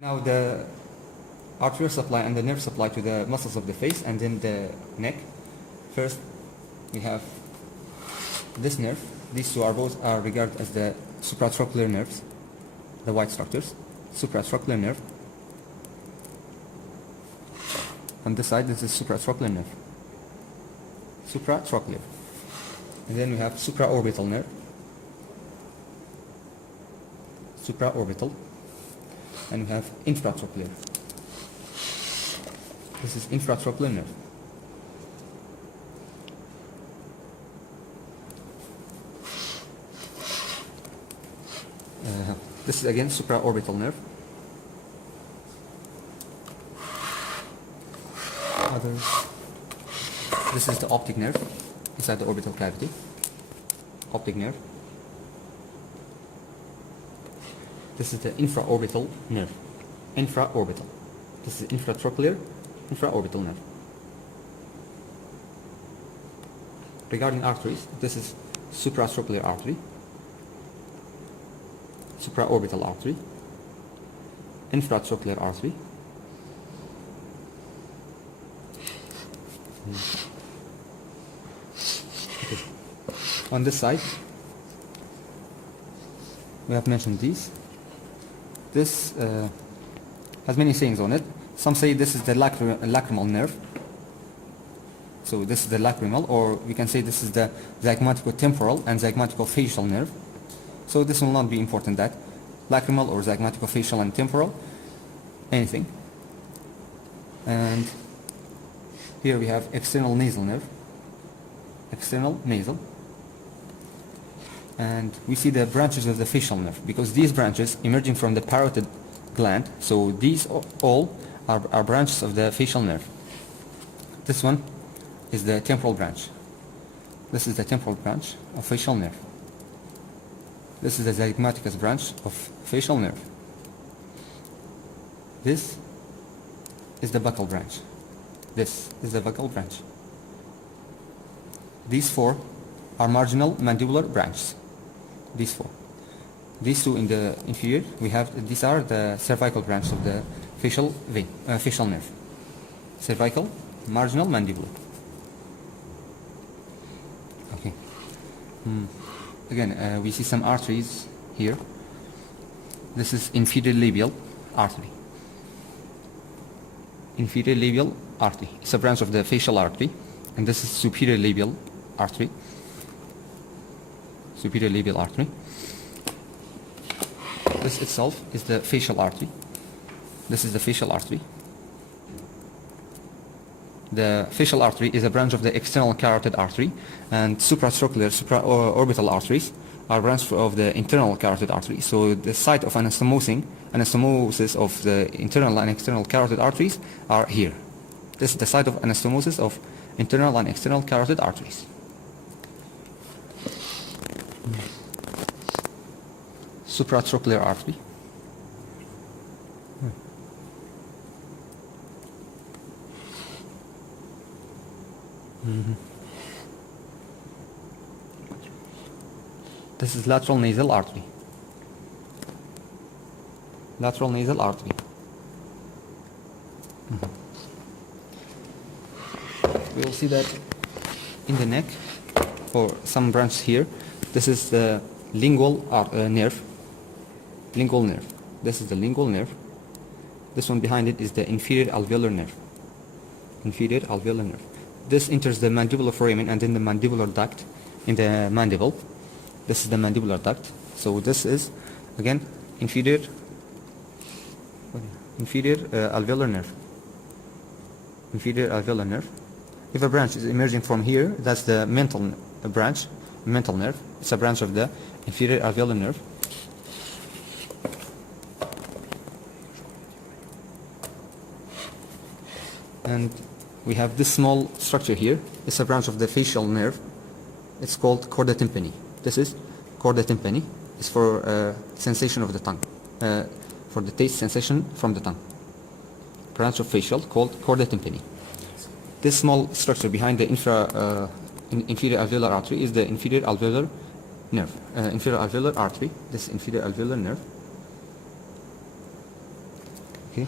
Now the arterial supply and the nerve supply to the muscles of the face and then the neck. First, we have this nerve. These two are both regarded as the supratrochlear nerves, the white structures. Supratrochlear nerve. On this side, this is supratrochlear nerve. Supratrochlear. And then we have supraorbital nerve. Supraorbital. And we have infratrochlear. This is infratrochlear nerve. This is again supraorbital nerve. This is the optic nerve inside the orbital cavity. Optic nerve. This is the infraorbital nerve. Infraorbital. This is infratrochlear, infraorbital nerve. Regarding arteries, this is supratrochlear artery, supraorbital artery, infratrochlear artery, okay. On this side, we have mentioned these. This has many sayings on it. Some say this is the lacrimal nerve. So this is the lacrimal, or we can say this is the zygomatico-temporal and zygomatico-facial nerve. So this will not be important, that lacrimal or zygomatico-facial and temporal, anything. And here we have external nasal nerve, external nasal. And we see the branches of the facial nerve, because these branches emerging from the parotid gland, so these all are branches of the facial nerve. This one is the temporal branch. This is the temporal branch of facial nerve. This is the zygomaticus branch of facial nerve. This is the buccal branch. This is the buccal branch. These four are marginal mandibular branches. These four. These two in the inferior, we have, these are the cervical branch of the facial vein, facial nerve. Cervical, marginal, mandibular. Okay. Again, we see some arteries here. This is inferior labial artery. Inferior labial artery. It's a branch of the facial artery. And this is superior labial artery. Superior labial artery. This itself is the facial artery. This is the facial artery. The facial artery is a branch of the external carotid artery, and supratrochlear, supraorbital arteries are branches of the internal carotid artery. So the site of anastomosis of the internal and external carotid arteries are here. This is the site of anastomosis of internal and external carotid arteries. Supratrochlear artery. This is lateral nasal artery. Lateral nasal artery. We will see that in the neck, or some branches here. This is the lingual nerve. Lingual nerve. This is the lingual nerve. This one behind it is the inferior alveolar nerve. Inferior alveolar nerve. This enters the mandibular foramen and then the mandibular duct in the mandible. This is the mandibular duct. So this is again inferior alveolar nerve. Inferior alveolar nerve. If a branch is emerging from here, that's the mental branch, mental nerve. It's a branch of the inferior alveolar nerve. And we have this small structure here. It's a branch of the facial nerve. It's called chorda tympani. This is chorda tympani. It's for sensation of the tongue, for the taste sensation from the tongue. Branch of facial called chorda tympani. This small structure behind the inferior alveolar artery is the inferior alveolar nerve, inferior alveolar artery. This inferior alveolar nerve. Okay.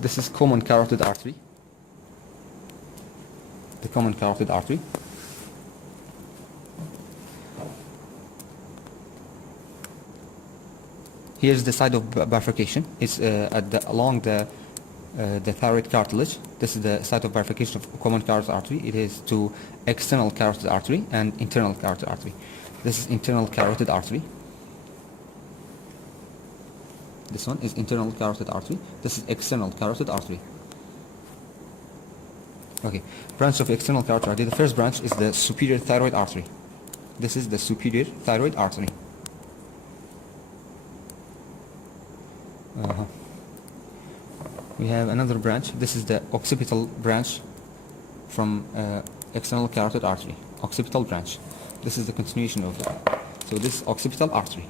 This is common carotid artery. The common carotid artery. Here's the site of bifurcation. It's along the thyroid cartilage. This is the site of bifurcation of common carotid artery. It is to external carotid artery and internal carotid artery. This is internal carotid artery. This one is internal carotid artery. This is external carotid artery. Okay, branch of external carotid artery. The first branch is the superior thyroid artery. This is the superior thyroid artery. We have another branch. This is the occipital branch from external carotid artery. Occipital branch. This is the continuation of it. So this is occipital artery.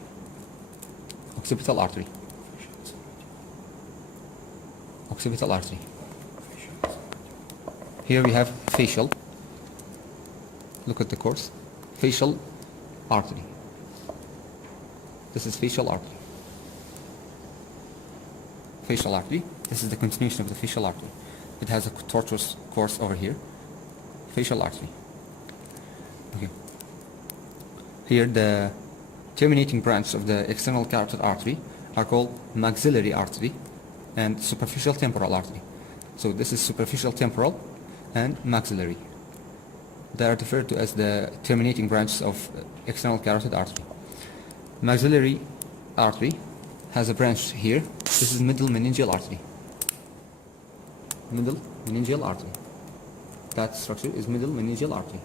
Occipital artery. Occipital artery. Here we have facial. Look at the course. Facial artery. This is facial artery. Facial artery. This is the continuation of the facial artery. It has a tortuous course over here. Facial artery. Okay. Here the terminating branch of the external carotid artery are called maxillary artery and superficial temporal artery. So this is superficial temporal and maxillary. They are referred to as the terminating branches of external carotid artery. Maxillary artery has a branch here. This is middle meningeal artery. Middle meningeal artery. That structure is middle meningeal artery.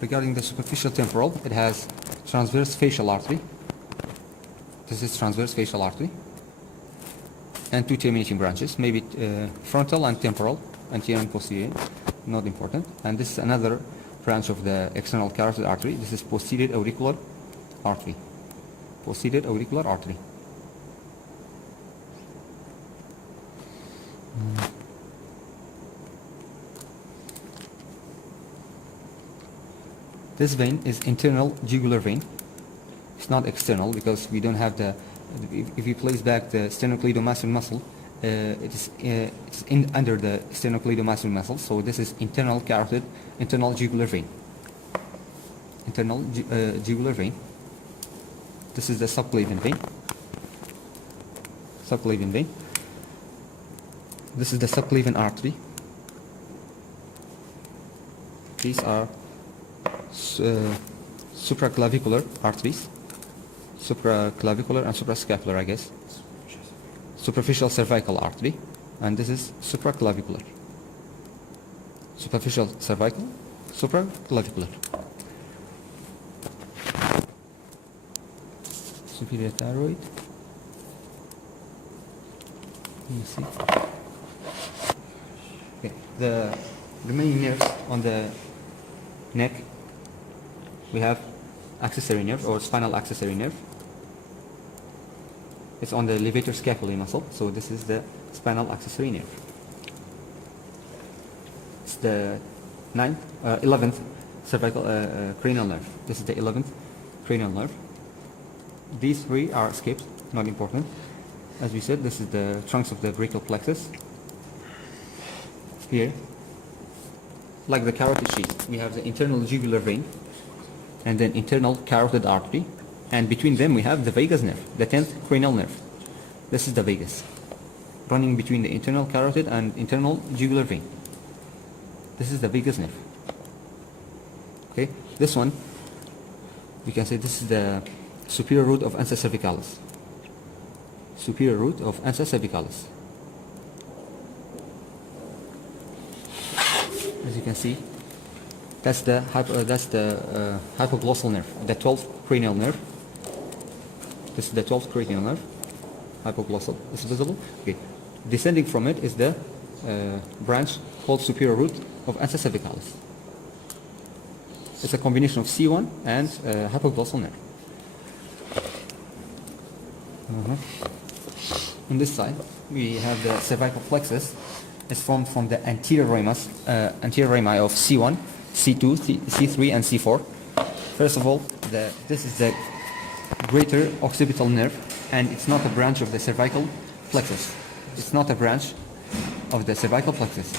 Regarding the superficial temporal, it has transverse facial artery. This is transverse facial artery. And two terminating branches, maybe frontal and temporal, anterior and posterior, not important. And this is another branch of the external carotid artery. This is posterior auricular artery. Posterior auricular artery. This vein is internal jugular vein. It's not external because we don't have the. If you place back the sternocleidomastoid muscle, it's under the sternocleidomastoid muscle. So this is internal carotid, internal jugular vein. Internal jugular vein. This is the subclavian vein. Subclavian vein. This is the subclavian artery. These are supraclavicular arteries. Supraclavicular and suprascapular, I guess. Superficial cervical artery. And this is supraclavicular. Superficial cervical, supraclavicular. Superior thyroid. Let me see. Okay. The remaining nerves on the neck, we have accessory nerve or spinal accessory nerve. It's on the levator scapulae muscle, so this is the spinal accessory nerve. It's the 11th cervical cranial nerve. This is the 11th cranial nerve. These three are skipped, not important. As we said, this is the trunks of the brachial plexus. Here, like the carotid sheath, we have the internal jugular vein and then internal carotid artery, and between them we have the vagus nerve, the 10th cranial nerve. This is the vagus, running between the internal carotid and internal jugular vein. This is the vagus nerve. Okay, this one, we can say this is the superior root of ansa cervicalis. Superior root of ansa cervicalis. As you can see, that's the hypoglossal nerve, the 12th cranial nerve. This is the 12th cranial nerve, hypoglossal. Is it visible? Okay. Descending from it is the branch called superior root of ansa cervicalis. It's a combination of C1 and hypoglossal nerve. On this side, we have the cervical plexus. It's formed from the anterior rami of C1, C2, C3, and C4. First of all, this is the greater occipital nerve, and it's not a branch of the cervical plexus. It's not a branch of the cervical plexus.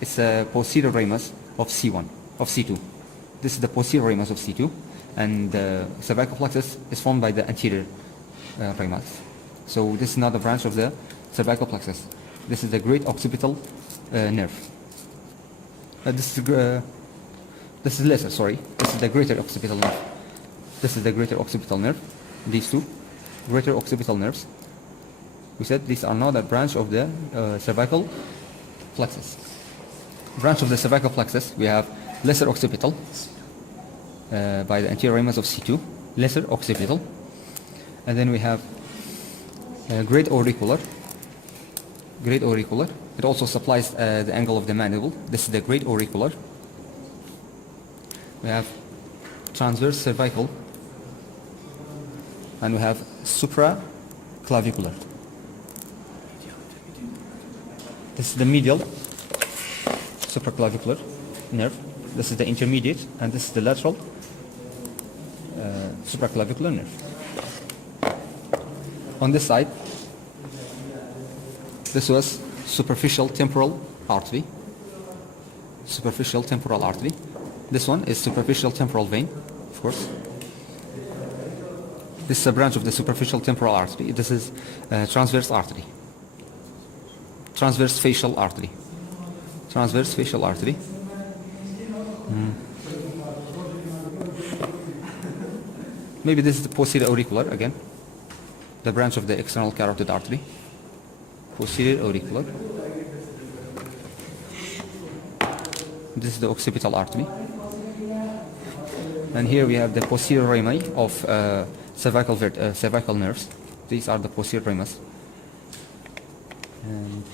It's a posterior ramus of C1, of C2. This is the posterior ramus of C2, and the cervical plexus is formed by the anterior ramus. So this is not a branch of the cervical plexus. This is the great occipital nerve. This is lesser, sorry. This is the greater occipital nerve. This is the greater occipital nerve. These two greater occipital nerves. We said these are not a branch of the cervical plexus. Branch of the cervical plexus, we have lesser occipital by the anterior ramus of C2, lesser occipital, and then we have great auricular. Great auricular. It also supplies the angle of the mandible. This is the great auricular. We have transverse cervical, and we have supraclavicular. This is the medial supraclavicular nerve. This is the intermediate, and this is the lateral supraclavicular nerve. On this side, this was superficial temporal artery. Superficial temporal artery. This one is superficial temporal vein, of course. This is a branch of the superficial temporal artery. This is transverse artery. Transverse facial artery. Transverse facial artery. Maybe this is the posterior auricular again. The branch of the external carotid artery. Posterior auricular. This is the occipital artery. And here we have the posterior rami of cervical nerves. These are the posterior ramus. And